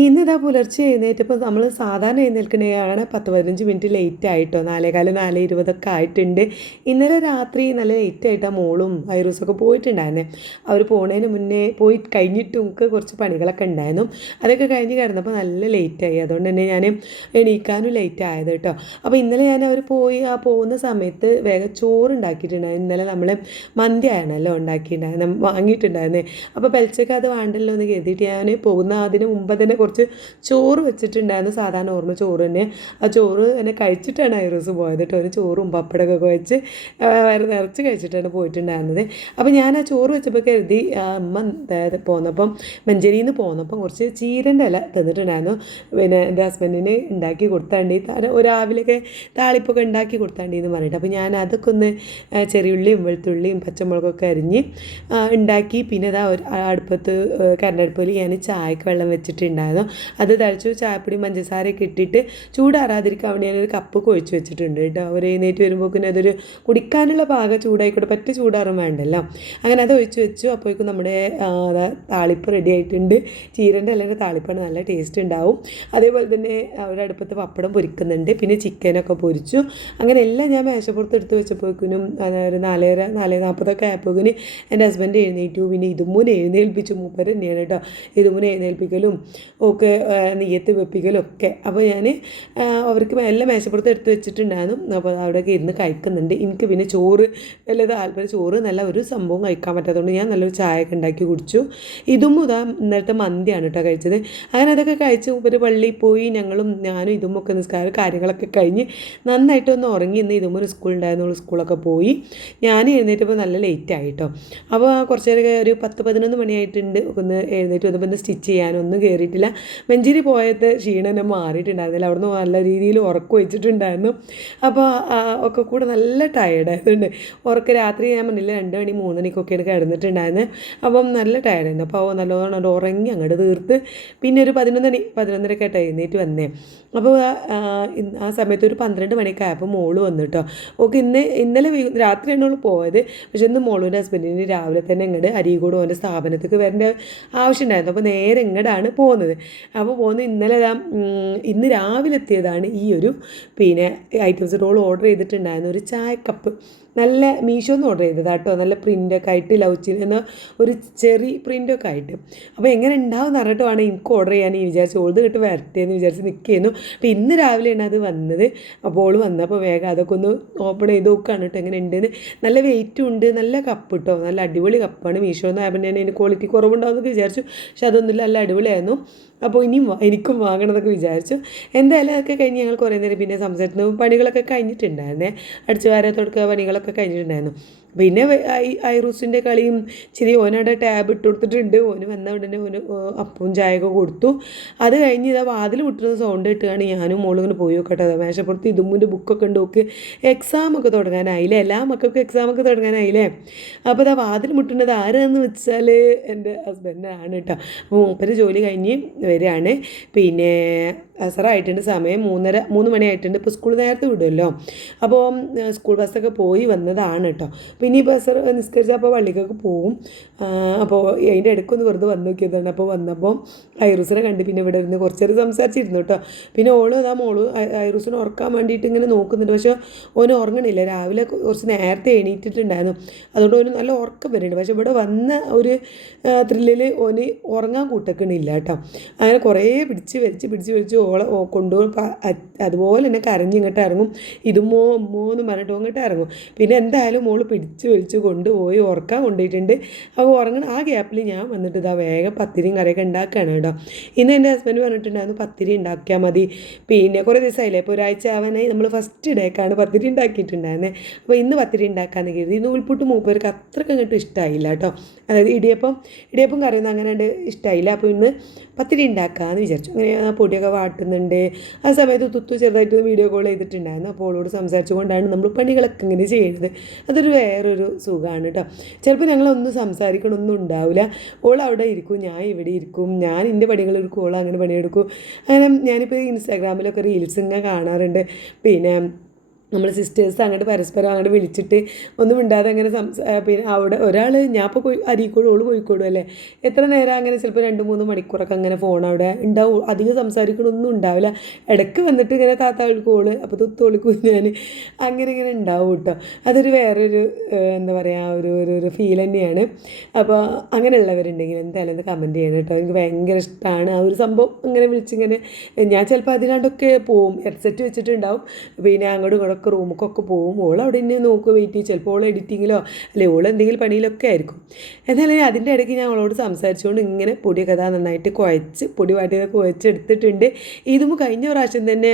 ഇന്നിതാ പുലർച്ചെ എഴുന്നേറ്റപ്പോൾ നമ്മൾ സാധാരണ എഴുന്നേൽക്കണതാണ് 10-15 മിനിറ്റ് ലേറ്റ് ആയിട്ടോ, 4:15 4:20 ആയിട്ടുണ്ട്. ഇന്നലെ രാത്രി നല്ല ലേറ്റ് ആയിട്ടാണ് മോളും ഐറൂസൊക്കെ പോയിട്ടുണ്ടായിരുന്നേ. അവർ പോണതിന് മുന്നേ പോയി കഴിഞ്ഞിട്ട് നമുക്ക് കുറച്ച് പണികളൊക്കെ ഉണ്ടായിരുന്നു. അതൊക്കെ കഴിഞ്ഞ് കിടന്നപ്പോൾ നല്ല ലേറ്റായി. അതുകൊണ്ട് തന്നെ ഞാൻ എണീക്കാനും ലേറ്റ് ആയത് കേട്ടോ. അപ്പോൾ ഇന്നലെ ഞാൻ അവർ പോയി പോകുന്ന സമയത്ത് വേഗം ചോറ് ഉണ്ടാക്കിയിട്ടുണ്ടായിരുന്നു. ഇന്നലെ നമ്മൾ മന്തി ആണല്ലോ ഉണ്ടാക്കിയിട്ടുണ്ടായിരുന്നു, വാങ്ങിയിട്ടുണ്ടായിരുന്നേ. അപ്പോൾ പെൽച്ചക്ക് അത് വേണ്ടല്ലോ എന്ന് കരുതിയിട്ട് ഞാൻ പോകുന്ന അതിന് മുമ്പ് തന്നെ കുറച്ച് ചോറ് വെച്ചിട്ടുണ്ടായിരുന്നു. സാധാരണ ഓർമ്മ ചോറ് തന്നെ. ആ ചോറ് തന്നെ കഴിച്ചിട്ടാണ് ഐറൂസ് പോയത് കേട്ടോ. ഒരു ചോറും പപ്പടമൊക്കെ വെച്ച് വയറ് നിറച്ച് കഴിച്ചിട്ടാണ് പോയിട്ടുണ്ടായിരുന്നത്. അപ്പോൾ ഞാൻ ആ ചോറ് വെച്ചപ്പോൾ കരുതി അമ്മ പോന്നപ്പം മഞ്ചേരിയിൽ നിന്ന് പോന്നപ്പം കുറച്ച് ചീരൻ്റെ ഇല തന്നിട്ടുണ്ടായിരുന്നു. പിന്നെ എൻ്റെ ഹസ്ബൻഡിന് ഉണ്ടാക്കി കൊടുത്താണ്ടി രാവിലെയൊക്കെ താളിപ്പൊക്കെ ഉണ്ടാക്കി കൊടുത്താണ്ടി എന്ന് പറഞ്ഞിട്ട്, അപ്പോൾ ഞാൻ അതൊക്കെ ഒന്ന് ചെറിയുള്ളിയും വെളുത്തുള്ളിയും പച്ചമുളകൊക്കെ അരിഞ്ഞ് ഉണ്ടാക്കി. പിന്നെ ഇതാ ഒരു അടുപ്പത്ത് കരണ്ടടുപ്പിൽ ഞാൻ ചായക്ക് വെള്ളം വെച്ചിട്ടുണ്ടായിരുന്നു. അത് തളിച്ചു ചായപ്പൊടി പഞ്ചസാരയൊക്കെ ഇട്ടിട്ട് ചൂടാറാതിരിക്കാൻ വേണ്ടി ഞാനൊരു കപ്പ് കൊഴിച്ച് വെച്ചിട്ടുണ്ട് കേട്ടോ. അവർ എഴുന്നേറ്റ് വരുമ്പോൾ അതൊരു കുടിക്കാനുള്ള പാകം ചൂടായിക്കോട്ടെ, പറ്റ ചൂടാറും വേണ്ടല്ലോ. അങ്ങനെ അത് ഒഴിച്ച് വെച്ചു. അപ്പോഴേക്കും നമ്മുടെ താളിപ്പ് റെഡി ആയിട്ടുണ്ട്. ചീരൻ്റെ അല്ലെങ്കിൽ താളിപ്പാണ്, നല്ല ടേസ്റ്റ് ഉണ്ടാവും. അതേപോലെ തന്നെ അവരുടെ അടുപ്പത്ത് പപ്പടം പൊരിക്കുന്നുണ്ട്, പിന്നെ ചിക്കനൊക്കെ പൊരിച്ചു. അങ്ങനെ എല്ലാം ഞാൻ മേശപ്പുറത്ത് എടുത്ത് വെച്ചപ്പോഴേക്കും ഒരു 4:30 4:40 ആയപ്പോഴേക്കും എൻ്റെ ഹസ്ബൻഡ് എഴുന്നേറ്റു. പിന്നെ ഇതുമൂന്ന് എഴുന്നേൽപ്പിച്ചു. മൂപ്പര് തന്നെയാണ് കേട്ടോ ഇതുമൂന്ന് എഴുന്നേൽപ്പിക്കലും ഒക്കെ നെയ്യത്ത് വെപ്പിക്കലും ഒക്കെ. അപ്പോൾ ഞാൻ അവർക്ക് എല്ലാം മേശപ്പുറത്ത് എടുത്ത് വെച്ചിട്ടുണ്ടായിരുന്നു. അപ്പോൾ അവിടെയൊക്കെ ഇരുന്ന് കഴിക്കുന്നുണ്ട്. എനിക്ക് പിന്നെ ചോറ് വലിയ താല്പര്യം, ചോറ് നല്ല ഒരു സംഭവം കഴിക്കാൻ പറ്റാത്തതുകൊണ്ട് ഞാൻ നല്ലൊരു ചായയൊക്കെ ഉണ്ടാക്കി കുടിച്ചു. ഇതും ഇതാ ഇന്നലത്തെ മന്തിയാണ് കേട്ടോ കഴിച്ചത്. അങ്ങനെ അതൊക്കെ കഴിച്ച് ഒരു പള്ളിയിൽ പോയി ഞാനും ഇതുമൊക്കെ നിസ്കാരം കാര്യങ്ങളൊക്കെ കഴിഞ്ഞ് നന്നായിട്ടൊന്ന് ഉറങ്ങി. ഇന്ന് ഇതുമൊരു സ്കൂൾ ഉണ്ടായിരുന്നു, സ്കൂളൊക്കെ പോയി. ഞാൻ എഴുന്നേറ്റപ്പോൾ നല്ല ലേറ്റ് ആയിട്ടോ. അപ്പോൾ കുറച്ച് നേരം ഒരു 10-11 മണിയായിട്ടുണ്ട്. ഒന്ന് എഴുന്നേറ്റ് വന്നപ്പോൾ ഒന്ന് സ്റ്റിച്ച് ചെയ്യാനൊന്നും കയറിയിട്ടില്ല. മഞ്ചേരി പോയത് ക്ഷീണം മാറിയിട്ടുണ്ടായിരുന്നില്ല. അവിടുന്ന് നല്ല രീതിയിൽ ഉറക്കം വെച്ചിട്ടുണ്ടായിരുന്നു. അപ്പോൾ ഒക്കെ കൂടെ നല്ല ടയർഡായതുകൊണ്ട് രാത്രി ഞാൻ പറഞ്ഞില്ല 2 മണി 3 മണിക്കൊക്കെയാണ് കിടന്നിട്ടുണ്ടായിരുന്നത്. അപ്പം നല്ല ടയർഡായിരുന്നു. അപ്പോൾ നല്ലോണം ഉറങ്ങി അങ്ങോട്ട് തീർത്ത് പിന്നെ ഒരു 11 മണി 11:30 ആയിട്ട് എഴുന്നേറ്റ് വന്നേ. അപ്പോൾ ആ സമയത്ത് ഒരു 12 മണിയൊക്കെ ആയപ്പോൾ മോള് വന്നു കേട്ടോ. ഓക്കെ ഇന്നലെ രാത്രിയാണ് അവൾ പോയത്. പക്ഷെ ഇന്ന് മോളുടെ ഹസ്ബൻഡിന് രാവിലെ തന്നെ ഇങ്ങോട്ട് അരീക്കോട് ഓൻ്റെ സ്ഥാപനത്തേക്ക് വരേണ്ട ആവശ്യമുണ്ടായിരുന്നു. അപ്പോൾ നേരെ ഇങ്ങോട്ടാണ് പോകുന്നത്. അപ്പോൾ ഇന്ന് രാവിലെ എത്തിയതാണ് ഈ ഒരു പിന്നെ ഐറ്റംസ് റോൾ ഓർഡർ ചെയ്തിട്ടുണ്ടായിരുന്നു. ഒരു ചായക്കപ്പ് നല്ല മീഷോന്ന് ഓർഡർ ചെയ്തതാണ് കേട്ടോ. നല്ല പ്രിൻ്റൊക്കെ ആയിട്ട് ലവ് എന്ന ഒരു ചെറി പ്രിൻ്റൊക്കെ ആയിട്ട്. അപ്പോൾ എങ്ങനെ ഉണ്ടാവും പറഞ്ഞിട്ട് വേണം എനിക്ക് ഓർഡർ ചെയ്യാൻ വിചാരിച്ചു. ഓൾത് കിട്ട് വരട്ടെ എന്ന് വിചാരിച്ച് നിൽക്കുന്നു. അപ്പോൾ ഇന്ന് രാവിലെയാണ് അത് വന്നത്. അപ്പോൾ വന്നപ്പോൾ വേഗം അതൊക്കെ ഒന്ന് ഓപ്പൺ ചെയ്ത് നോക്കുകയാണ് കേട്ടോ എങ്ങനെ ഉണ്ടെന്ന്. നല്ല വെയിറ്റും ഉണ്ട്, നല്ല കപ്പ് കേട്ടോ, നല്ല അടിപൊളി കപ്പാണ്. മീഷോന്ന് ആയപ്പോൾ ഞാൻ അതിന് ക്വാളിറ്റി കുറവുണ്ടാവുമെന്നൊക്കെ വിചാരിച്ചു. പക്ഷെ അതൊന്നുമില്ല, നല്ല അടിപൊളിയായിരുന്നു. അപ്പോൾ ഇനിയും എനിക്കും വാങ്ങണമെന്നൊക്കെ വിചാരിച്ചു. എന്തായാലും അതൊക്കെ കഴിഞ്ഞ് ഞങ്ങൾ കുറേ നേരം പിന്നെ സംസാരിച്ചു. പണികളൊക്കെ കഴിഞ്ഞിട്ടുണ്ടായിരുന്നേ, അടിച്ചു വാര തുടക്കുക പണികളൊക്കെ കഴിഞ്ഞിട്ടുണ്ടായിരുന്നു. പിന്നെ ഐറൂസിൻ്റെ കളിയും ഇച്ചിരി ഓനവിടെ ടാബ് ഇട്ട് കൊടുത്തിട്ടുണ്ട്. ഓന് വന്ന ഉടനെ ഓന് അപ്പവും ചായയൊക്കെ കൊടുത്തു. അത് കഴിഞ്ഞ് ഇതാ വാതിൽ വിട്ടുന്ന സൗണ്ട് ഇട്ടുകയാണ് ഞാനും മോളും ഇങ്ങനെ പോയി നോക്കട്ടെ. മേശപ്പുറത്ത് ഇതുമ്മിൻ്റെ ബുക്കൊക്കെ ഉണ്ട്. നോക്ക് എക്സാമൊക്കെ തുടങ്ങാനായില്ലേ, എല്ലാ മക്കൾക്കും എക്സാമൊക്കെ തുടങ്ങാനായില്ലേ. അപ്പോൾ ഇതാ വാതിൽ മുട്ടുന്നത് ആരാന്ന് വെച്ചാൽ എൻ്റെ ഹസ്ബൻഡാണ് കേട്ടോ. അപ്പോൾ മൂപ്പര് ജോലി കഴിഞ്ഞ് വരികയാണ്. പിന്നെ അസറായിട്ടുണ്ട്, സമയം 3 മണിയായിട്ടുണ്ട്. ഇപ്പോൾ സ്കൂൾ നേരത്തെ വിടുമല്ലോ. അപ്പോൾ സ്കൂൾ ബസ്സൊക്കെ പോയി വന്നതാണ് കേട്ടോ. പിന്നെ ഈ ബസ് നിസ്കരിച്ചപ്പോൾ പള്ളിക്കൊക്കെ പോവും. അപ്പോൾ അതിൻ്റെ ഇടയ്ക്കൊന്ന് വെറുതെ വന്ന് നോക്കിയതാണ്. അപ്പോൾ വന്നപ്പോൾ ഐറൂസിനെ കണ്ട് പിന്നെ ഇവിടെ ഇരുന്ന് കുറച്ച് നേരം സംസാരിച്ചിരുന്നു കേട്ടോ. പിന്നെ മോള് ഐറൂസിനെ ഉറക്കാൻ വേണ്ടിയിട്ട് ഇങ്ങനെ നോക്കുന്നുണ്ട്. പക്ഷേ ഓന് ഉറങ്ങണില്ല. രാവിലെ കുറച്ച് നേരത്തെ എണീറ്റിട്ടുണ്ടായിരുന്നു, അതുകൊണ്ട് ഓന് നല്ല ഉറക്കം വരുന്നുണ്ട്. പക്ഷേ ഇവിടെ വന്ന ഒരു ത്രില്ലിൽ ഓന് ഉറങ്ങാൻ കൂട്ടക്കണില്ല കേട്ടോ. അങ്ങനെ കുറേ പിടിച്ച് വലിച്ച് ഓളെ കൊണ്ടുപോകും. അതുപോലെ തന്നെ കരഞ്ഞ് ഇങ്ങോട്ട് ഇറങ്ങും. ഇതുമോ എന്ന് പറഞ്ഞിട്ട് ഇങ്ങോട്ട് ഇറങ്ങും. പിന്നെ എന്തായാലും മോള് പിടിച്ച് വലിച്ച് കൊണ്ടുപോയി ഉറക്കാൻ കൊണ്ടുപോയിട്ടുണ്ട്. അപ്പോൾ ഉറങ്ങണം ആ ഗ്യാപ്പിൽ ഞാൻ വന്നിട്ട് ഇതാ വേഗം പത്തിരിയും കറിയൊക്കെ ഉണ്ടാക്കുകയാണ് കേട്ടോ. ഇന്ന് എൻ്റെ ഹസ്ബൻഡ് പറഞ്ഞിട്ടുണ്ടായിരുന്നു പത്തിരി ഉണ്ടാക്കിയാൽ മതി. പിന്നെ കുറേ ദിവസമായില്ലേ, ഇപ്പോൾ ഒരാഴ്ച ആവാനായി നമ്മൾ ഫസ്റ്റ് ഡേക്കാണ് പത്തിരി ഉണ്ടാക്കിയിട്ടുണ്ടായിരുന്നത്. അപ്പോൾ ഇന്ന് പത്തിരി ഉണ്ടാക്കാമെന്ന് കരുതി. നൂൽപുട്ട് മൂപ്പർക്ക് അത്രയ്ക്ക് അങ്ങോട്ട് ഇഷ്ടമായില്ല കേട്ടോ. അതായത് ഇടിയപ്പം കറിയൊന്നും അങ്ങനെ ഇഷ്ടമായില്ല. അപ്പോൾ ഇന്ന് പത്തിരി ഉണ്ടാക്കാമെന്ന് വിചാരിച്ചു. അങ്ങനെ പൊടിയൊക്കെ വാട്ടുന്നുണ്ട്. ആ സമയത്ത് തുത്തു ചെറുതായിട്ട് വീഡിയോ കോൾ ചെയ്തിട്ടുണ്ടായിരുന്നു. അപ്പോൾ അവളോട് സംസാരിച്ചു കൊണ്ടാണ് നമ്മൾ പണികളൊക്കെ ഇങ്ങനെ ചെയ്യുന്നത്. അതൊരു വേറൊരു സുഖമാണ് കേട്ടോ. ചിലപ്പോൾ ഞങ്ങളൊന്നും സംസാരിക്കണമൊന്നും ഉണ്ടാവില്ല. ഓൾ അവിടെ ഇരിക്കും, ഞാൻ ഇവിടെ ഇരിക്കും. ഞാൻ എൻ്റെ പണികൾ എടുക്കും, ഓൾ അങ്ങനെ പണിയെടുക്കും. അങ്ങനെ ഞാനിപ്പോൾ ഇൻസ്റ്റാഗ്രാമിലൊക്കെ റീൽസ് ഇങ്ങനെ കാണാറുണ്ട്. പിന്നെ നമ്മൾ സിസ്റ്റേഴ്സ് അങ്ങോട്ട് പരസ്പരം അങ്ങോട്ട് വിളിച്ചിട്ട് ഒന്നും മിണ്ടാതെ അങ്ങനെ പിന്നെ അവിടെ ഒരാൾ ഞാൻ ഇപ്പോൾ അരീക്കോടും ഓള് കോഴിക്കോടും അല്ലേ, എത്ര നേരം അങ്ങനെ ചിലപ്പോൾ 2-3 മണിക്കൂറൊക്കെ അങ്ങനെ ഫോൺ അവിടെ ഉണ്ടാവും, അധികം സംസാരിക്കണമൊന്നും ഉണ്ടാവില്ല. ഇടയ്ക്ക് വന്നിട്ട് ഇങ്ങനെ താത്ത വിളിക്കോള് അപ്പോൾ തുത്ത് വിളിക്കും ഞാൻ, അങ്ങനെ ഇങ്ങനെ ഉണ്ടാവും കേട്ടോ. അതൊരു വേറൊരു എന്താ പറയുക ഒരു ഫീൽ തന്നെയാണ്. അപ്പോൾ അങ്ങനെയുള്ളവരുണ്ടെങ്കിൽ എന്തായാലും ഇത് കമൻറ്റ് ചെയ്യണം കേട്ടോ. എനിക്ക് ഭയങ്കര ഇഷ്ടമാണ് ആ ഒരു സംഭവം. ഇങ്ങനെ വിളിച്ചിങ്ങനെ ഞാൻ ചിലപ്പോൾ അതിനാണ്ടൊക്കെ പോവും, ഹെഡ്സെറ്റ് വെച്ചിട്ടുണ്ടാവും, പിന്നെ അങ്ങോട്ടും ഇങ്ങോട്ടൊക്കെ റൂമൊക്കെ പോവും. ഓൾ അവിടെ തന്നെ നോക്കുക, വെയിറ്റ് ചെയ്യും. ചിലപ്പോൾ ഓൾ എഡിറ്റിങ്ങിലോ അല്ലെ ഓൾ എന്തെങ്കിലും പണിയിലൊക്കെ ആയിരിക്കും. എന്നാലും അതിൻ്റെ ഇടയ്ക്ക് ഞാൻ അവളോട് സംസാരിച്ചുകൊണ്ട് ഇങ്ങനെ പൊടിയൊക്കെ നന്നായിട്ട് പൊടി വാട്ടിയൊക്കെ കുഴച്ചെടുത്തിട്ടുണ്ട്. ഇതും കഴിഞ്ഞ പ്രാവശ്യം തന്നെ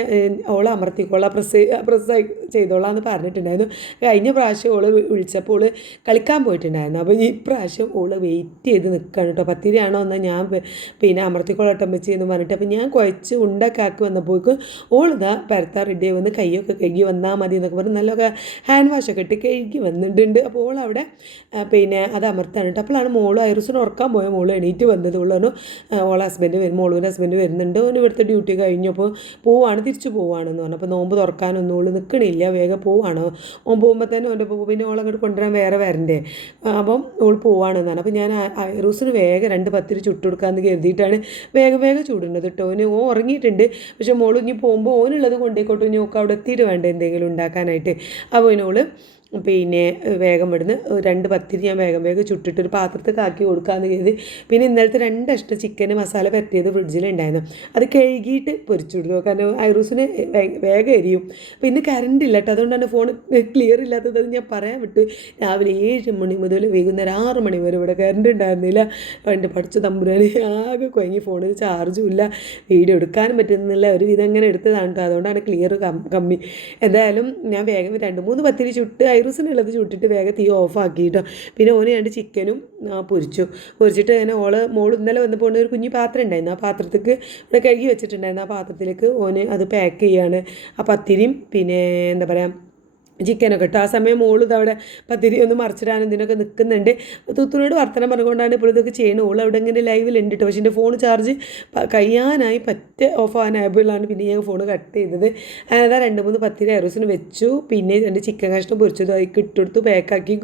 ഓൾ അമർത്തിക്കോളാം, പ്രസ് ചെയ്തോളാം എന്ന് പറഞ്ഞിട്ടുണ്ടായിരുന്നു. കഴിഞ്ഞ പ്രാവശ്യം ഓൾ വിളിച്ചപ്പോൾ ഓൾ കളിക്കാൻ പോയിട്ടുണ്ടായിരുന്നു. അപ്പോൾ ഈ പ്രാവശ്യം ഓൾ വെയിറ്റ് ചെയ്ത് നിൽക്കുകയാണ് കേട്ടോ. പത്തിരിയാണോ എന്നാൽ ഞാൻ പിന്നെ അമർത്തിക്കോളട്ടം വെച്ച് എന്ന് പറഞ്ഞിട്ട്, അപ്പോൾ ഞാൻ കുഴച്ച് ഉണ്ടാക്കി വന്നപ്പോഴേക്കും ഓൾ ഇതാ പരത്താൻ റെഡി വന്ന് കൈയൊക്കെ കഴുകി വന്നാൽ മതി എന്നൊക്കെ പറഞ്ഞ് നല്ലൊക്കെ ഹാൻഡ് വാഷൊക്കെ ഇട്ട് കഴുകി വന്നിട്ടുണ്ട്. അപ്പോൾ ഓൾ അവിടെ പിന്നെ അത് അമർത്താണ് കേട്ടോ. അപ്പോഴാണ് മോള് ഐറൂസിന് ഉറക്കാൻ പോയ മോള് എണീറ്റ് വന്നത്. ഉള്ളൂ ഓളെ ഹസ്ബൻഡ് മോളൂൻ്റെ ഹസ്ബൻഡ് വരുന്നുണ്ട്, ഓന് ഇവിടുത്തെ ഡ്യൂട്ടി കഴിഞ്ഞപ്പോൾ തിരിച്ചു പോവുകയാണെന്ന് പറഞ്ഞു. അപ്പോൾ നോമ്പ് തുറക്കാനൊന്നും ഓള് നിൽക്കണില്ല, വേഗം പോവുകയാണോ, ഓൻ പോകുമ്പോൾ തന്നെ ഓൻ്റെ പിന്നെ ഓളങ്ങോട്ട് കൊണ്ടുവരാൻ വേറെ വരണ്ടേ, അപ്പം ഓൾ പോവുകയാണെന്ന് പറഞ്ഞു. അപ്പോൾ ഞാൻ ഐറൂസിന് വേഗം 2 പത്തിരി ചുട്ടുകൊടുക്കാമെന്ന് കരുതിയിട്ടാണ് വേഗം ചൂടുന്നത് കേട്ടോ. ഓൻ ഉറങ്ങിയിട്ടുണ്ട്, പക്ഷേ മോള് ഇനി പോകുമ്പോൾ ഓനുള്ളത് കൊണ്ടേക്കോട്ടെ, ഇനി ഒക്കെ അവിടെ എത്തിയിട്ട് വേണ്ട എന്തെങ്കിലും ഉണ്ടാക്കാനായിട്ട്. അപ്പോൾ ഇതിനോള് പിന്നെ വേഗം ഇവിടുന്ന് 2 പത്തിരി ഞാൻ വേഗം ചുട്ടിട്ടൊരു പാത്രത്തിൽ ആക്കി കൊടുക്കാമെന്ന് കരുതി. പിന്നെ ഇന്നലത്തെ 2 ഇഷ്ടം ചിക്കൻ മസാല പരത്തിയത് ഫ്രിഡ്ജിലുണ്ടായിരുന്നു, അത് കഴുകിയിട്ട് പൊരിച്ചു കൊടുത്തു. കാരണം ഐറൂസിന് വേഗം എരിയും. അപ്പോൾ ഇന്ന് കറണ്ട് ഇല്ല കേട്ടോ, അതുകൊണ്ടാണ് ഫോൺ ക്ലിയർ ഇല്ലാത്തത്. ഞാൻ പറയാൻ വിട്ട്, രാവിലെ 7 മണി മുതൽ വൈകുന്നേരം 6 മണി വരെ ഇവിടെ കറണ്ട് ഉണ്ടായിരുന്നില്ല. എൻ്റെ പഠിച്ച തമ്പുരാന് ആകെ കുഴങ്ങി, ഫോണിൽ ചാർജും ഇല്ല, വീഡിയോ എടുക്കാനും പറ്റുന്നില്ല, ഒരു വിധം ഇങ്ങനെ എടുത്തതാണ് കേട്ടോ. അതുകൊണ്ടാണ് ക്ലിയർ കമ്മി. എന്തായാലും ഞാൻ വേഗം 2-3 പത്തിരി ചുട്ട് ഐറൂസിനുള്ളത് ചുട്ടിട്ട് വേഗം തീ ഓഫാക്കിയിട്ടോ. പിന്നെ ഓന് 2 ചിക്കനും പൊരിച്ചിട്ട് അങ്ങനെ മോള് ഇന്നലെ വന്നപ്പോൾ ഒരു കുഞ്ഞു പാത്രം ഉണ്ടായിരുന്നു, ആ പാത്രത്തേക്ക് ഇവിടെ കഴുകി വെച്ചിട്ടുണ്ടായിരുന്നു, ആ പാത്രത്തിലേക്ക് ഓന് അത് പാക്ക് ചെയ്യാണ്. ആ പത്തിരിയും പിന്നെ എന്താ പറയുക ചിക്കനൊക്കെ ഇട്ടു. ആ സമയം മോള് ഇതവിടെ പത്തിരി ഒന്ന് മറിച്ചിടാനും ഇതിനൊക്കെ നിൽക്കുന്നുണ്ട്. തുത്തുനോട് വർത്തനം പറഞ്ഞുകൊണ്ടാണ് ഇപ്പോൾ ഇതൊക്കെ ചെയ്യുന്നത്. ഓൾ അവിടെ ഇങ്ങനെ ലൈവിലുണ്ട് കേട്ടോ. പക്ഷേ എൻ്റെ ഫോൺ ചാർജ് കഴിയാനായി ഓഫ് ആവാനായപ്പോഴാണ് പിന്നെ ഞാൻ ഫോൺ കട്ട് ചെയ്തത്. അതാ 2-3 പത്തിരി ഐറൂസിന് വെച്ചു. പിന്നെ 2 ചിക്കൻ കഷ്ണം പൊരിച്ചത് അതിക്ക് ഇട്ടെടുത്തു, പാക്കാക്കി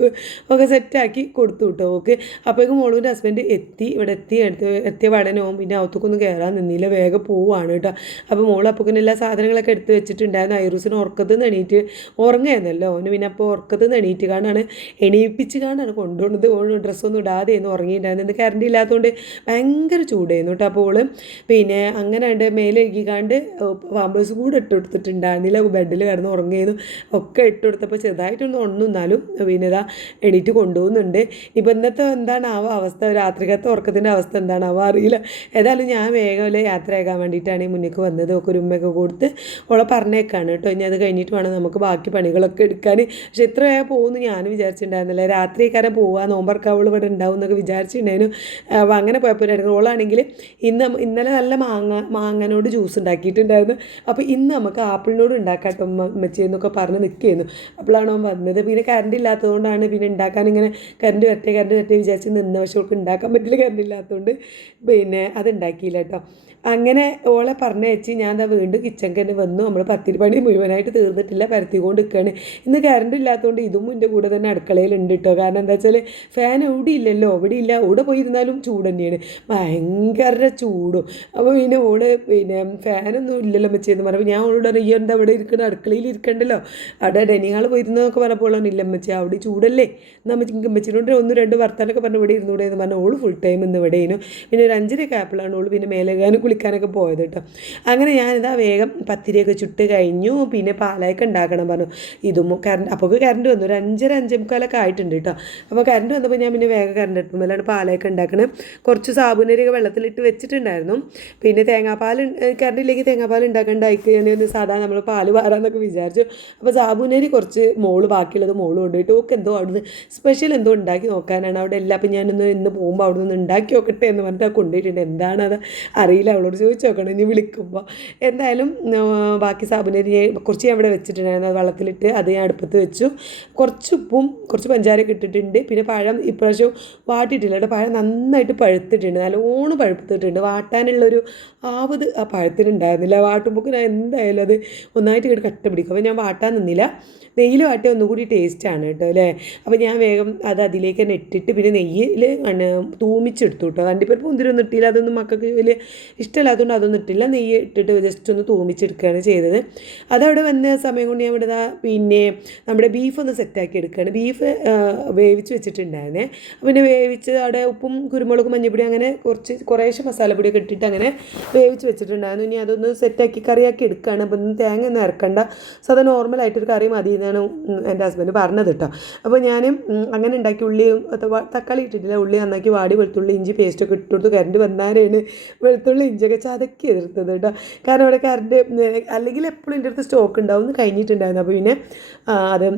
ഒക്കെ സെറ്റാക്കി കൊടുത്തു കേട്ടോ ഓക്കെ. അപ്പോഴേക്കും മോളൂൻ്റെ ഹസ്ബൻഡ് ഇവിടെ എത്തിയ പഠനവും പിന്നെ അകത്തേക്കൊന്നും കയറാൻ നിന്നില്ല, വേഗം പോവുകയാണ് കേട്ടോ. അപ്പോൾ മോൾ അപ്പോഴേക്കും എല്ലാ സാധനങ്ങളൊക്കെ എടുത്ത് വെച്ചിട്ടുണ്ടായിരുന്നു. ഐറൂസിന് ഉറക്കത്തിൽ നിന്ന് എണീറ്റ് ഉറങ്ങുക ല്ലോ. ഓന് പിന്നെ അപ്പോൾ ഉറക്കത്തിൽ നിന്ന് എണീപ്പിച്ച് കാണാണ് കൊണ്ടുപോകുന്നത്. ഓണ് ഡ്രസ്സൊന്നും ഇടാതെയായിരുന്നു ഉറങ്ങിയിട്ടുണ്ടായിരുന്നു. ഇന്ന് കറണ്ട് ഇല്ലാത്തതുകൊണ്ട് ഭയങ്കര ചൂടായിരുന്നു കേട്ടോ. അപ്പോൾ പിന്നെ അങ്ങനെ ഉണ്ട് മേലെ എഴുകിക്കാണ്ട് പാമ്പേഴ്സ് കൂടെ ഇട്ടുകൊടുത്തിട്ടുണ്ടായിരുന്നില്ല, ബെഡിൽ കിടന്ന് ഉറങ്ങിയിരുന്നു. ഒക്കെ ഇട്ടുകൊടുത്തപ്പോൾ ചെറുതായിട്ടൊന്നും ഉണർന്നാലും പിന്നെ ഇതാ എണീറ്റ് കൊണ്ടുപോകുന്നുണ്ട്. ഇപ്പം ഇന്നത്തെ എന്താണ് അവസ്ഥ, രാത്രികത്തെ ഉറക്കത്തിൻ്റെ അവസ്ഥ എന്താണാവോ അറിയില്ല. ഏതായാലും ഞാൻ വേഗം യാത്രയാക്കാൻ വേണ്ടിയിട്ടാണ് ഈ മുന്നിലേക്ക് വന്നത്. ഒക്കെ ഒരു ഉമ്മയൊക്കെ കൊടുത്ത് ഓളെ പറഞ്ഞേക്കാണ് കേട്ടോ. ഇനി അത് കഴിഞ്ഞിട്ട് വേണം നമുക്ക് ബാക്കി പണികളൊക്കെ എടുക്കാൻ. പക്ഷെ എത്ര വേഗം പോകുമെന്ന് ഞാനും വിചാരിച്ചിട്ടുണ്ടായിരുന്നില്ല. രാത്രിക്കാരം പോവുക, നോമ്പർക്കാവൾ ഇവിടെ ഉണ്ടാവും എന്നൊക്കെ വിചാരിച്ചിട്ടുണ്ടായിരുന്നു. അപ്പോൾ അങ്ങനെ പോയപ്പോൾ റോളാണെങ്കിൽ ഇന്നലെ നല്ല മാങ്ങനോട് ജ്യൂസ് ഉണ്ടാക്കിയിട്ടുണ്ടായിരുന്നു. അപ്പോൾ ഇന്ന് നമുക്ക് ആപ്പിളിനോട് ഉണ്ടാക്കാട്ടോ അമ്മച്ചി എന്നൊക്കെ പറഞ്ഞ് നിൽക്കുകയായിരുന്നു. അപ്പോഴാണ് അവൻ വന്നത്. പിന്നെ കറണ്ട് ഇല്ലാത്തതുകൊണ്ടാണ് പിന്നെ ഉണ്ടാക്കാൻ ഇങ്ങനെ കറണ്ട് വരട്ടെ വിചാരിച്ച് നിന്ന്. പക്ഷെ അവൾക്ക് ഉണ്ടാക്കാൻ പറ്റില്ല, കറണ്ട് ഇല്ലാത്തതുകൊണ്ട് പിന്നെ അത് ഉണ്ടാക്കിയില്ല കേട്ടോ. അങ്ങനെ ഓളെ പറഞ്ഞയച്ച് ഞാൻ എന്താ വീണ്ടും കിച്ചണിൽ തന്നെ വന്നു. നമ്മൾ പത്തിരി പണി മുഴുവനായിട്ട് തീർന്നിട്ടില്ല, പരത്തിക്കൊണ്ട് നിൽക്കുകയാണ്. ഇന്ന് കറണ്ട് ഇല്ലാത്തതുകൊണ്ട് ഇതും എൻ്റെ കൂടെ തന്നെ അടുക്കളയിലുണ്ട് കേട്ടോ. കാരണം എന്താ വെച്ചാൽ ഫാൻ എവിടെ ഇല്ലല്ലോ, ഇവിടെ ഇല്ല, ഇവിടെ പോയിരുന്നാലും ചൂട് തന്നെയാണ്, ഭയങ്കര ചൂടും. അപ്പോൾ പിന്നെ പിന്നെ ഫാനൊന്നും ഇല്ലല്ലോ അമ്മച്ചെന്ന് പറഞ്ഞപ്പോൾ ഞാൻ ഓളോട് പറഞ്ഞു, ഈ എന്താ ഇവിടെ ഇരിക്കണം, അടുക്കളയിൽ ഇരിക്കണ്ടല്ലോ, അവിടെ ഡെനിങ് ഹാൾ പോയിരുന്നതൊക്കെ പറഞ്ഞപ്പോൾ ഇല്ല അമ്മച്ചി അവിടെ ചൂടല്ലേ, എന്നാൽ അമ്മച്ചിനോട് 1-2 വർത്താനൊക്കെ പറഞ്ഞ് ഇവിടെ ഇരുന്നൂടെ എന്ന് പറഞ്ഞാൽ ഓള് ഫുൾ ടൈം ഇന്ന് ഇവിടെയും. പിന്നെ ഒരു 5:30 ആയപ്പോഴാണ് ഓള് പിന്നെ മേലേക്കാനും കുളിക്കാനൊക്കെ പോയത് കേട്ടോ. അങ്ങനെ ഞാനിതാ വേഗം പത്തിരിയൊക്കെ ചുട്ട് കഴിഞ്ഞു. പിന്നെ പാലായൊക്കെ ഉണ്ടാക്കണം പറഞ്ഞു. ഇതും അപ്പോൾ കറണ്ട് വന്നു, ഒരു 5:30-5:45 ആയിട്ടുണ്ട് കേട്ടോ. അപ്പോൾ കറണ്ട് വന്നപ്പോൾ ഞാൻ പിന്നെ വേഗം കറണ്ട് എടുക്കുമ്പോഴാണ് പാലയൊക്കെ ഉണ്ടാക്കണം. കുറച്ച് സാബുനരിയൊക്കെ വെള്ളത്തിലിട്ട് വെച്ചിട്ടുണ്ടായിരുന്നു. പിന്നെ കറണ്ട് ഇല്ലെങ്കിൽ തേങ്ങാപ്പാൽ ഉണ്ടാക്കേണ്ടായിക്ക് ഞാൻ സാധാരണ നമ്മൾ പാല് പാറാന്നൊക്കെ വിചാരിച്ചു. അപ്പോൾ സാബുനരി കുറച്ച് ബാക്കിയുള്ളത് മോള് കൊണ്ടുപോയിട്ട് ഓക്കെ എന്തോ അവിടുന്ന് സ്പെഷ്യൽ എന്തോ ഉണ്ടാക്കി നോക്കാനാണ് അവിടെ എല്ലാം. അപ്പോൾ ഇന്ന് പോകുമ്പോൾ അവിടെ നിന്ന് ഉണ്ടാക്കി നോക്കട്ടെ എന്ന് പറഞ്ഞിട്ട് കൊണ്ടുപോയിട്ടുണ്ട്. എന്താണത് അറിയില്ല, അവളോട് ചോദിച്ചു നോക്കണം ഇനി വിളിക്കുമ്പോൾ. എന്തായാലും ബാക്കി സാബുനരി കുറച്ച് ഞാൻ ഇവിടെ വെച്ചിട്ടുണ്ടായിരുന്നു, അത് വെള്ളത്തിലിട്ട് അത് ഞാൻ അടുപ്പത്ത് വെച്ചു. കുറച്ച് ഉപ്പും കുറച്ച് പഞ്ചാരയൊക്കെ ഇട്ടിട്ടുണ്ട്. പിന്നെ പഴം ഇപ്രാവശ്യം വാട്ടിയിട്ടില്ല കേട്ടോ, പഴം നന്നായിട്ട് പഴുത്തിട്ടുണ്ട്, നല്ലോണം പഴുത്തിട്ടുണ്ട്. വാട്ടാനുള്ളൊരു ആവത് ആ പഴത്തിനുണ്ടായിരുന്നില്ല. വാട്ടുമ്പോൾ ഞാൻ എന്തായാലും അത് ഒന്നായിട്ട് ഇങ്ങോട്ട് കട്ട പിടിക്കും. അപ്പോൾ ഞാൻ വാട്ടാൻ നിന്നില്ല. നെയ്യിൽ വാട്ടിയ ഒന്നുകൂടി ടേസ്റ്റാണ് കേട്ടോ അല്ലേ. അപ്പോൾ ഞാൻ വേഗം അത് അതിലേക്ക് തന്നെ ഇട്ടിട്ട് പിന്നെ നെയ്യിൽ തൂമിച്ചെടുത്തു കേട്ടോ. അണ്ടിപ്പരിപ്പ് മുന്തിരിയൊന്നും ഇട്ടില്ല, അതൊന്നും മക്കൾക്ക് വലിയ ഇഷ്ടമല്ലാത്തതുകൊണ്ട് അതൊന്നും ഇട്ടില്ല. നെയ്യ് ഇട്ടിട്ട് ജസ്റ്റ് ഒന്ന് തൂമിച്ചെടുക്കുകയാണ് ചെയ്തത്. അതവിടെ വന്ന സമയം കൊണ്ട് ഞാൻ ഇവിടെ പിന്നെ നമ്മുടെ ബീഫ് ഒന്ന് സെറ്റാക്കി എടുക്കുകയാണ്. ബീഫ് വേവിച്ച് വെച്ചിട്ടുണ്ടായിരുന്നേ. പിന്നെ വേവിച്ച് അവിടെ ഉപ്പും കുരുമുളകും മഞ്ഞൾപ്പൊടി അങ്ങനെ കുറേശ്ശെ മസാലപ്പൊടിയൊക്കെ ഇട്ടിട്ട് അങ്ങനെ വേവിച്ച് വെച്ചിട്ടുണ്ടായിരുന്നു. ഇനി അതൊന്ന് സെറ്റാക്കി കറിയാക്കി എടുക്കുകയാണ്. അപ്പം തേങ്ങ ഒന്നും ഇറക്കണ്ട, സാധാ നോർമലായിട്ടൊരു കറി മതി എന്നാണ് എൻ്റെ ഹസ്ബൻഡ് പറഞ്ഞത് കേട്ടോ. അപ്പോൾ ഞാൻ അങ്ങനെ ഉണ്ടാക്കി ഉള്ളിയും തക്കാളി ഇട്ടിട്ടില്ല, ഉള്ളി നന്നാക്കി വാടി വെളുത്തുള്ളി ഇഞ്ചി പേസ്റ്റൊക്കെ ഇട്ടുകൊടുത്ത് കറണ്ട് വന്നാലാണ് വെളുത്തുള്ളി ഇഞ്ചിയൊക്കെ ചതക്കി എതിർത്തത് കേട്ടോ. കാരണം അവിടെ കറണ്ട് അല്ലെങ്കിൽ എപ്പോഴും എൻ്റെ അടുത്ത് സ്റ്റോക്ക് ഉണ്ടാവും, കഴിഞ്ഞിട്ടുണ്ടായിരുന്നു. അപ്പോൾ പിന്നെ അത്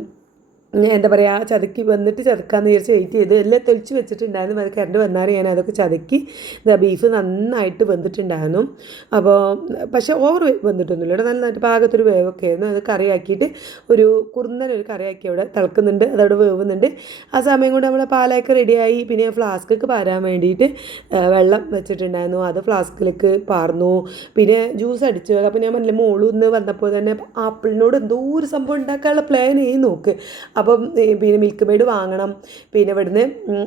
എന്താ പറയുക ചതക്കി വന്നിട്ട് ചതക്കാമെന്ന് വിചാരിച്ച് വെയിറ്റ് ചെയ്ത് എല്ലാം തെളിച്ച് വെച്ചിട്ടുണ്ടായിരുന്നു. അത് കറണ്ട് വന്നാൽ ഞാൻ അതൊക്കെ ചതക്കി ബീഫ് നന്നായിട്ട് വെന്തിട്ടുണ്ടായിരുന്നു. അപ്പോൾ പക്ഷേ ഓവർ വെന്തിട്ടൊന്നുമില്ല കേട്ടോ, നന്നായിട്ട് പാകത്തൊരു വേവൊക്കെ ആയിരുന്നു. അത് കറിയാക്കിയിട്ട് ഒരു കുറുന്നനൊരു കറിയാക്കി അവിടെ തിളക്കുന്നുണ്ട്, അതവിടെ വേവുന്നുണ്ട്. ആ സമയം കൊണ്ട് നമ്മൾ പാലൊക്കെ റെഡിയായി. പിന്നെ ഫ്ലാസ്ക്കൊക്കെ പാരാൻ വേണ്ടിയിട്ട് വെള്ളം വെച്ചിട്ടുണ്ടായിരുന്നു, അത് ഫ്ലാസ്കിലേക്ക് പാർന്നു. പിന്നെ ജ്യൂസ് അടിച്ചു. അപ്പോൾ ഞാൻ പറഞ്ഞില്ല മോളൂന്ന് വന്നപ്പോൾ തന്നെ ആപ്പിളിനോട് എന്തോ ഒരു സംഭവം ഉണ്ടാക്കാനുള്ള പ്ലാൻ നോക്ക്. അപ്പം പിന്നെ മിൽക്ക് മെയ്ഡ് വാങ്ങണം. പിന്നെ ഇവിടുന്ന്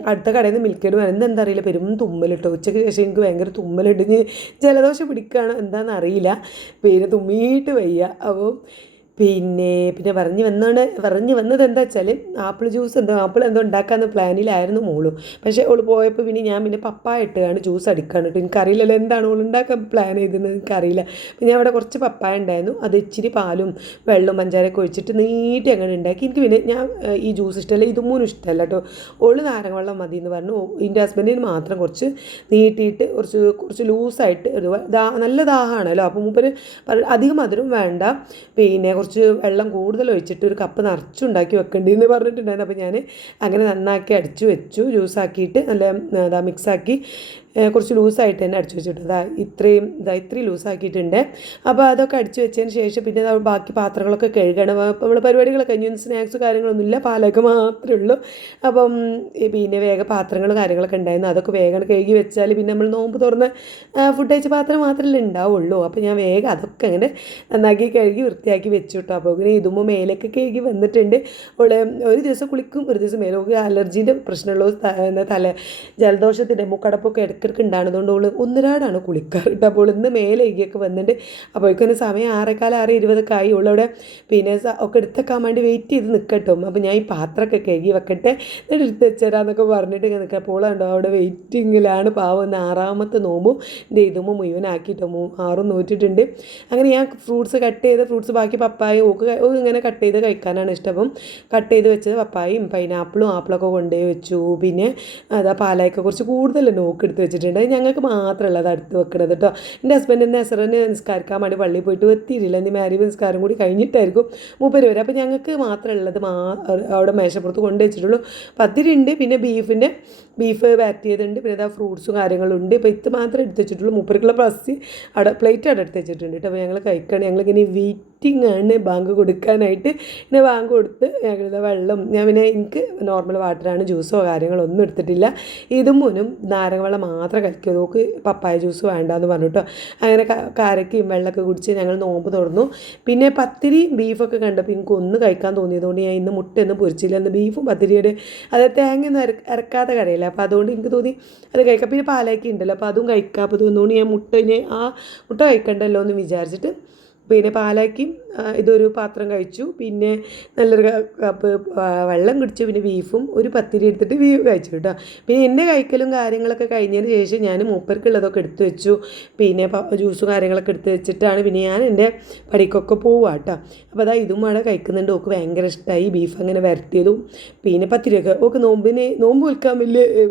അടുത്ത കടയിൽ നിന്ന് മിൽക്ക് മെയ്ഡ് വേണം. എന്താ അറിയില്ല, പെരും തുമ്മലിട്ടോ. ഉച്ചയ്ക്ക് ശേഷം എനിക്ക് ഭയങ്കര തുമ്മലുണ്ട്, ജലദോഷം പിടിക്കുകയാണ് എന്താണെന്ന് അറിയില്ല. പിന്നെ തുമ്മിയിട്ട് വയ്യ. അപ്പോൾ പിന്നെ പറഞ്ഞു വന്നത് എന്താ വെച്ചാൽ ആപ്പിൾ ജ്യൂസ് ആപ്പിൾ എന്തോ ഉണ്ടാക്കാമെന്ന് പ്ലാനിലായിരുന്നു മോളും. പക്ഷേ ഓൾ പോയപ്പോൾ പിന്നെ ഞാൻ പിന്നെ പപ്പായ ഇട്ടാണ് ജ്യൂസ് അടിക്കാൻ കേട്ടോ. എനിക്കറിയില്ലല്ലോ എന്താണ് ഓൾ ഉണ്ടാക്കാൻ പ്ലാൻ ചെയ്തതെന്ന് എനിക്കറിയില്ല. പിന്നെ ഞാൻ അവിടെ കുറച്ച് പപ്പായ ഉണ്ടായിരുന്നു, അത് ഇച്ചിരി പാലും വെള്ളവും പഞ്ചാരയൊക്കെ ഒഴിച്ചിട്ട് നീട്ടി അങ്ങനെ ഉണ്ടാക്കി. എനിക്ക് പിന്നെ ഞാൻ ഈ ജ്യൂസ് ഇഷ്ടമല്ല, ഇതുമൂന്നും ഇഷ്ടമല്ല കേട്ടോ. ഓള് നാരങ്ങ വെള്ളം മതി എന്ന് പറഞ്ഞു. എൻ്റെ ഹസ്ബൻഡിന് മാത്രം കുറച്ച് നീട്ടിയിട്ട് കുറച്ച് ലൂസായിട്ട് നല്ല ദാഹമാണല്ലോ. അപ്പോൾ മൂപ്പര് അധികം മധുരം വേണ്ട, പിന്നെ കുറച്ച് വെള്ളം കൂടുതൽ ഒഴിച്ചിട്ട് ഒരു കപ്പ് നിറച്ചുണ്ടാക്കി വെക്കേണ്ടിയെന്ന് പറഞ്ഞിട്ടുണ്ടായിരുന്നു. അപ്പോൾ ഞാൻ അങ്ങനെ നന്നാക്കി അടിച്ചു വെച്ചു. ജ്യൂസാക്കിയിട്ട് നല്ല മിക്സാക്കി കുറച്ച് ലൂസായിട്ട് തന്നെ അടിച്ചു വെച്ചിട്ട് ഇത്രയും ലൂസാക്കിയിട്ടുണ്ട്. അപ്പോൾ അതൊക്കെ അടിച്ചു വെച്ചതിന് ശേഷം പിന്നെ ബാക്കി പാത്രങ്ങളൊക്കെ കഴുകണം. അപ്പോൾ നമ്മൾ പരിപാടികളൊക്കെ കഴിഞ്ഞു, സ്നാക്സ് കാര്യങ്ങളൊന്നുമില്ല, പാലൊക്കെ മാത്രമേ ഉള്ളൂ. അപ്പം പിന്നെ വേഗം പാത്രങ്ങളും കാര്യങ്ങളൊക്കെ ഉണ്ടായിരുന്നു, അതൊക്കെ വേഗം കഴുകി വെച്ചാൽ പിന്നെ നമ്മൾ നോമ്പ് തുറന്ന് ഫുഡ് കഴിച്ച പാത്രം മാത്രമല്ലേ ഉണ്ടാവുള്ളൂ. അപ്പോൾ ഞാൻ വേഗം അതൊക്കെ അങ്ങനെ നന്നാക്കി കഴുകി വൃത്തിയാക്കി വെച്ചു കേട്ടോ. അപ്പോൾ ഇങ്ങനെ ഇതുമ്പോൾ മേലൊക്കെ കഴുകി വന്നിട്ടുണ്ട്. ഒരു ദിവസം കുളിക്കും, ഒരു ദിവസം മേലൊക്കെ അലർജീൻ്റെ പ്രശ്നമുള്ള ജലദോഷത്തിൻ്റെ മൂക്കടപ്പൊക്കെ ഇടയ്ക്കിടയ്ക്ക് ഉണ്ടാകുന്നതുകൊണ്ട് അവൾ ഒന്നിരാടാണ് കുളിക്കാറ് കേട്ടോ. അപ്പോൾ ഇന്ന് മേലെ എഴുകിയൊക്കെ വന്നിട്ട് അപ്പോഴേക്കും സമയം 6:15 ആയി. ഉള്ളവിടെ പിന്നെ ഒക്കെ എടുത്തേക്കാൻ വേണ്ടി വെയിറ്റ് ചെയ്ത് നിൽക്കട്ടോ. അപ്പോൾ ഞാൻ ഈ പാത്രമൊക്കെ കഴുകി വെക്കട്ടെ, എന്നിട്ട് എടുത്ത് വെച്ചേരാന്നൊക്കെ പറഞ്ഞിട്ട് ഇങ്ങനെ നിൽക്കുക. അപ്പോൾ ഉണ്ടോ അവിടെ വെയിറ്റിങ്ങിലാണ് പാവം. 6ാമത്തെ നോമ്പും എൻ്റെ ഇതുമ്പോൾ മുഴുവനാക്കിയിട്ടോ, 6 നോറ്റിട്ടുണ്ട്. അങ്ങനെ ഞാൻ ഫ്രൂട്ട്സ് ബാക്കി പപ്പായും ഇങ്ങനെ കട്ട് ചെയ്ത് കഴിക്കാനാണ് ഇഷ്ടം. അപ്പം കട്ട് ചെയ്ത് വെച്ചത് പപ്പായും ആപ്പിളൊക്കെ കൊണ്ടുപോയി വെച്ചു. പിന്നെ പാലായൊക്കെ കുറച്ച് കൂടുതൽ നോക്കെടുത്ത് വെച്ചിട്ടുണ്ട്. ഞങ്ങൾക്ക് മാത്രമല്ല അത് അടുത്ത് വെക്കണത് കേട്ടോ. എൻ്റെ ഹസ്ബൻഡിൻ്റെ നെസറിന് നിസ്കാരിക്കാൻ വേണ്ടി പള്ളിയിൽ പോയിട്ട് എത്തിയിട്ടില്ല, എൻ്റെ മാരീബ് നിസ്കാരം കൂടി കഴിഞ്ഞിട്ടായിരിക്കും മൂപ്പര് വരും. അപ്പോൾ ഞങ്ങൾക്ക് മാത്രമുള്ളത് അവിടെ മേശപ്പുറത്ത് കൊണ്ടു വെച്ചിട്ടുള്ളൂ. പത്തിരി ഉണ്ട്, പിന്നെ ബീഫ് വരട്ടിയതുണ്ട്, പിന്നെ ഫ്രൂട്ട്സും കാര്യങ്ങളുണ്ട്. ഇപ്പോൾ ഇത് മാത്രമേ എടുത്ത് വെച്ചിട്ടുള്ളൂ. മൂപ്പർക്കുള്ള പ്ലേറ്റ് അവിടെ എടുത്ത് വെച്ചിട്ടുണ്ട് കേട്ടോ. അപ്പോൾ ഞങ്ങൾ കഴിക്കുകയാണ്. ഞങ്ങളിങ്ങനെ വെയിറ്റിംഗ് ആണ് ബാങ്ക് കൊടുക്കാനായിട്ട്. പിന്നെ ബാങ്ക് കൊടുത്ത് ഞങ്ങളുടെ വെള്ളം പിന്നെ എനിക്ക് നോർമൽ വാട്ടറാണ്, ജ്യൂസോ കാര്യങ്ങളോ ഒന്നും എടുത്തിട്ടില്ല. മുന്നും നാരങ്ങ വെള്ളം മാത്രം കഴിക്കുക, നോക്ക് പപ്പായ ജ്യൂസ് വേണ്ടാന്ന് പറഞ്ഞു കേട്ടോ. അങ്ങനെ കാരക്കയും വെള്ളമൊക്കെ കുടിച്ച് ഞങ്ങൾ നോമ്പ് തുറന്നു. പിന്നെ പത്തിരി ബീഫൊക്കെ കണ്ടപ്പോൾ എനിക്ക് ഒന്ന് കഴിക്കാൻ തോന്നിയതുകൊണ്ട് ഞാൻ ഇന്ന് മുട്ടയൊന്നും പൊരിച്ചില്ല. ഇന്ന് ബീഫും പത്തിരിയുടെ തേങ്ങയൊന്നും ഇറക്കാത്ത കടയില്ല. അപ്പോൾ അതുകൊണ്ട് എനിക്ക് തോന്നി അത് കഴിക്കാം. പിന്നെ പാലൊക്കെ ഉണ്ടല്ലോ, അപ്പോൾ അതും കഴിക്കാം. അപ്പോൾ തോന്നുകൊണ്ട് ഞാൻ മുട്ട കഴിക്കണ്ടല്ലോ എന്ന് വിചാരിച്ചിട്ട് പിന്നെ പാലാക്കി ഇതൊരു പാത്രം കഴിച്ചു. പിന്നെ നല്ലൊരു കപ്പ് വെള്ളം കുടിച്ചു. പിന്നെ ബീഫും ഒരു പത്തിരി എടുത്തിട്ട് ബീഫ് കഴിച്ചു കേട്ടോ. പിന്നെ എൻ്റെ കഴിക്കലും കാര്യങ്ങളൊക്കെ കഴിഞ്ഞതിന് ശേഷം ഞാൻ മൂപ്പർക്കുള്ളതൊക്കെ എടുത്തു വെച്ചു. പിന്നെ ജ്യൂസും കാര്യങ്ങളൊക്കെ എടുത്ത് വെച്ചിട്ടാണ് പിന്നെ ഞാൻ എൻ്റെ പടിക്കൊക്കെ പോവുക കേട്ടോ. അപ്പോൾ ഇതും അവിടെ കഴിക്കുന്നുണ്ട്. ഓക്ക് ഭയങ്കര ഇഷ്ടമായി ബീഫ് അങ്ങനെ വരട്ടിയതും പിന്നെ പത്തിരിയൊക്കെ. ഓക്ക് നോമ്പ് വിൽക്കാൻ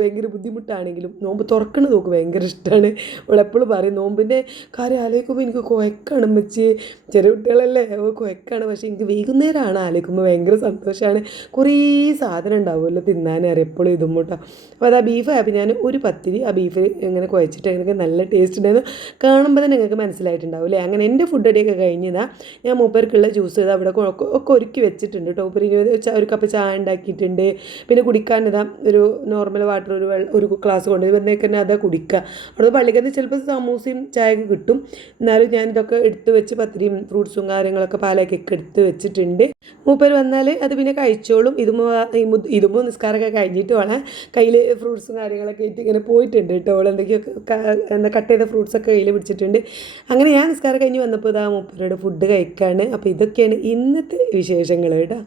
ഭയങ്കര ബുദ്ധിമുട്ടാണെങ്കിലും നോമ്പ് തുറക്കണത് ഓക്ക് ഭയങ്കര ഇഷ്ടമാണ്. അവളെപ്പോഴും പറയും നോമ്പിൻ്റെ കാര്യം ആലോചിക്കുമ്പോൾ എനിക്ക് കുഴക്കണം വെച്ച് ചെറിയ കുട്ടികളല്ലേ കുഴക്കാണ്. പക്ഷേ എനിക്ക് വൈകുന്നേരമാണ് ആലോചിക്കുമ്പോൾ ഭയങ്കര സന്തോഷമാണ്. കുറേ സാധനം ഉണ്ടാവുമല്ലോ തിന്നാനറിയാം എപ്പോഴും ഇതും കേട്ടോ. അപ്പോൾ അത് ആ ബീഫ് ആയപ്പോൾ ഞാൻ ഒരു പത്തിരി ആ ബീഫ് ഇങ്ങനെ കുഴച്ചിട്ട് എനിക്ക് നല്ല ടേസ്റ്റ് ഉണ്ടായിരുന്നു. കാണുമ്പോൾ തന്നെ നിങ്ങൾക്ക് മനസ്സിലായിട്ടുണ്ടാവും അല്ലേ. അങ്ങനെ എൻ്റെ ഫുഡ് അടിയൊക്കെ കഴിഞ്ഞതാ ഞാൻ മൂപ്പർക്കുള്ള ജ്യൂസ് ഇത് അവിടെ ഒക്കെ ഒരുക്കി വെച്ചിട്ടുണ്ട് കേട്ടോ. മൂപ്പര് ഒരു കപ്പ് ചായ ഉണ്ടാക്കിയിട്ടുണ്ട്. പിന്നെ കുടിക്കാൻ ഇതാ ഒരു നോർമൽ വാട്ടർ ഒരു ഗ്ലാസ് കൊണ്ട് വന്നേക്ക് തന്നെ അതാ കുടിക്കുക. അവിടെ പള്ളിക്കന്ന് ചിലപ്പോൾ സമൂസയും ചായയൊക്കെ കിട്ടും. എന്നാലും ഞാൻ ഇതൊക്കെ എടുത്ത് വെച്ച് പത്തിരിയും ഫ്രൂട്ട്സും കാര്യങ്ങളൊക്കെ പാലൊക്കെ എടുത്ത് വെച്ചിട്ടുണ്ട്. മൂപ്പർ വന്നാൽ അത് പിന്നെ കഴിച്ചോളും. ഇതുമ്പോൾ നിസ്കാരമൊക്കെ കഴിഞ്ഞിട്ട് വേണം കയ്യിൽ ഫ്രൂട്ട്സും കാര്യങ്ങളൊക്കെ ആയിട്ട് ഇങ്ങനെ പോയിട്ടുണ്ട് കേട്ടോ. എന്തൊക്കെയോ എന്താ കട്ട് ചെയ്ത ഫ്രൂട്ട്സൊക്കെ കയ്യിൽ പിടിച്ചിട്ടുണ്ട്. അങ്ങനെ ഞാൻ നിസ്കാരം കഴിഞ്ഞ് വന്നപ്പോൾ ഇതാ മൂപ്പരോട് ഫുഡ് കഴിക്കാണ്. അപ്പോൾ ഇതൊക്കെയാണ് ഇന്നത്തെ വിശേഷങ്ങൾ കേട്ടോ.